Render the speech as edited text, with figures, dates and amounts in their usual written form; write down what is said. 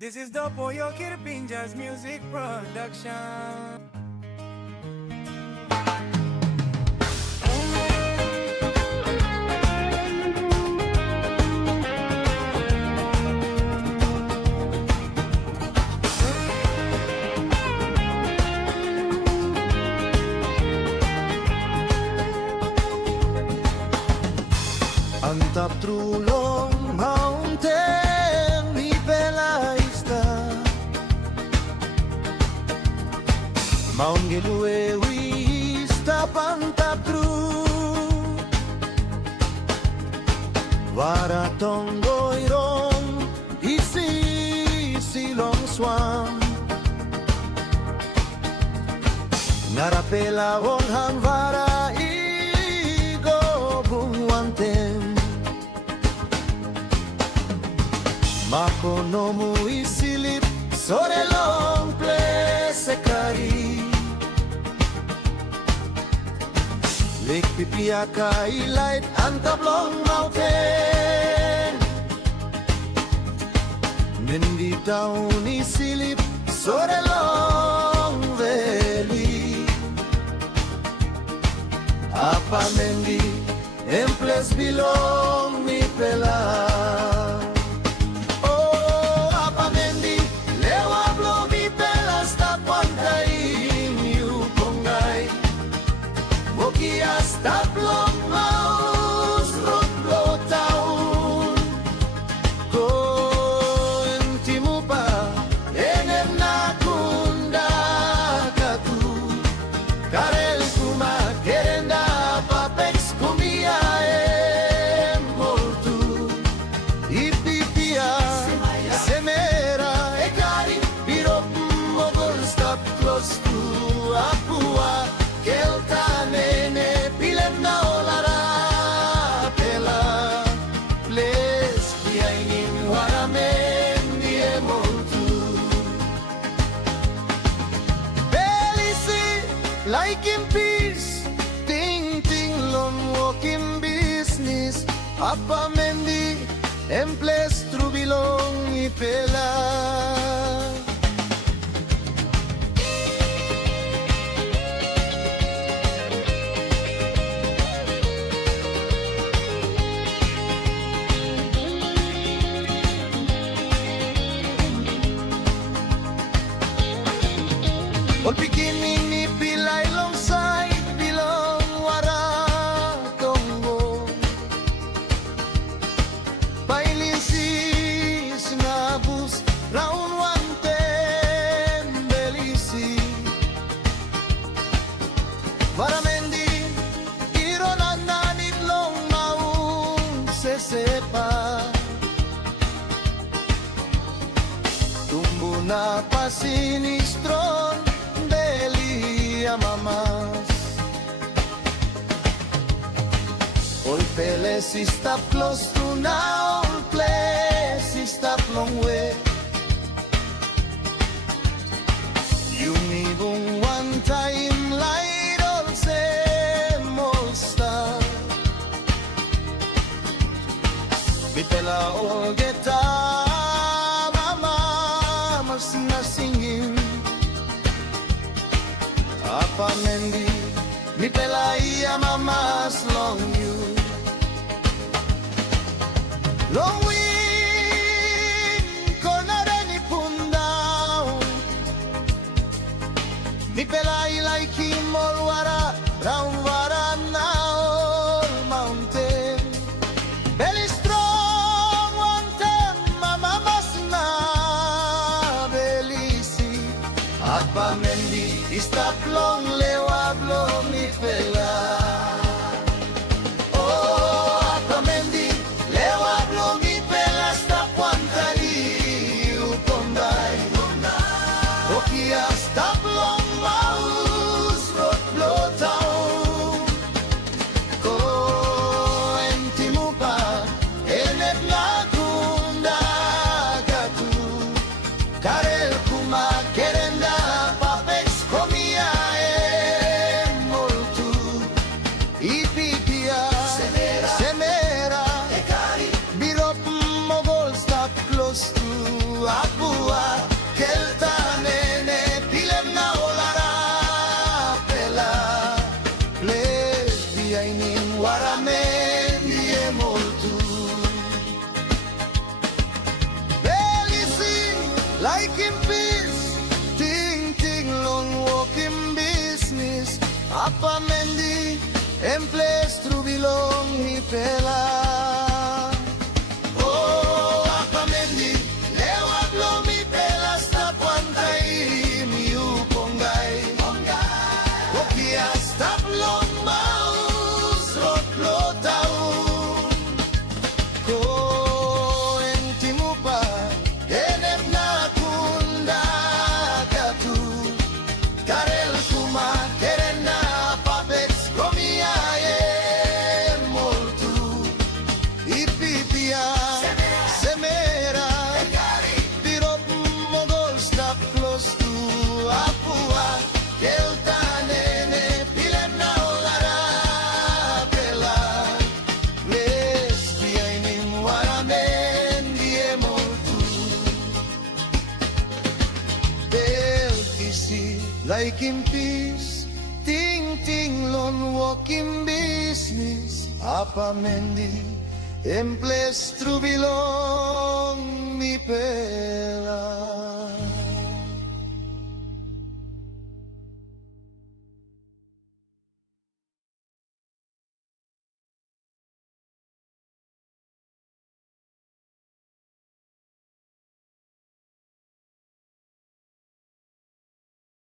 This is the Pollo Kirpinjas Music Production. On top through long mountain, mi bella isla. Mount Gilue, we stop on top through. Waratongo irong, isi silong swam. Narapela wong hanvara igo buwantem. Makonomu isilip sorelong plesekari. Lake Pipiaka ilait antablong mountain. Mendi town isilip sorelong valley. Apa mendi emples bilong mi pela. Stop long mouse road blow town. Ko intimu pa enem na kunda katu. Karel kuma kerenda papex kumia moltu. Ipipia semera ekari biro mogol stop close to Apua kelta nene. Like in peace, ting ting long walking business. Apa mendi, emples trubilong ipela. All beginning ni pilay long side bilong waratongo. Pailisi sinabus raun wantem belisi. Varamendi ironananit long maung sesepa. Tumbo na pasinistron mamas. All places stop close to now, all places stop long way. You need one time light all same all star. Bitela all guitar, mama mas na singing. Apa mendi, mi pelai mamas long you. Long wing, konare ni pundaw. Mi pelai like him all wara, round wara na all mountain. Belly strong, one time, mama mas na belisi. Apa mendi, stop long lewa blow mi fela. Oh, apa mendi lewa blow mi fela. Stop one tali uponday. Okia stop long mouse road blow town. Ko entimu pa enet na kunda katu. Karel kuma kerenda papex komia moltu. Ipipia semera ekari birop mogol stop close to Apua like in peace, ting ting long walking business. Apa Mendy, en place trubilong hipela. Oh, Apa Mendy, lewat lomi pelas na puantay miu ponggay. Okias taplong maus rotlo taon. Ko entimu pa, enep na kunda katu. Karel kuma, keren na papets komiaye moltu. Ipipia, semera, pirop mogol stop close to Apua. Kelta nene, pilem na olara pela. Lesbia inim waramen die moltu. Del kisi, like in peace, ting ting lon walking business. Apa Mendy, en place trubilong mi pela.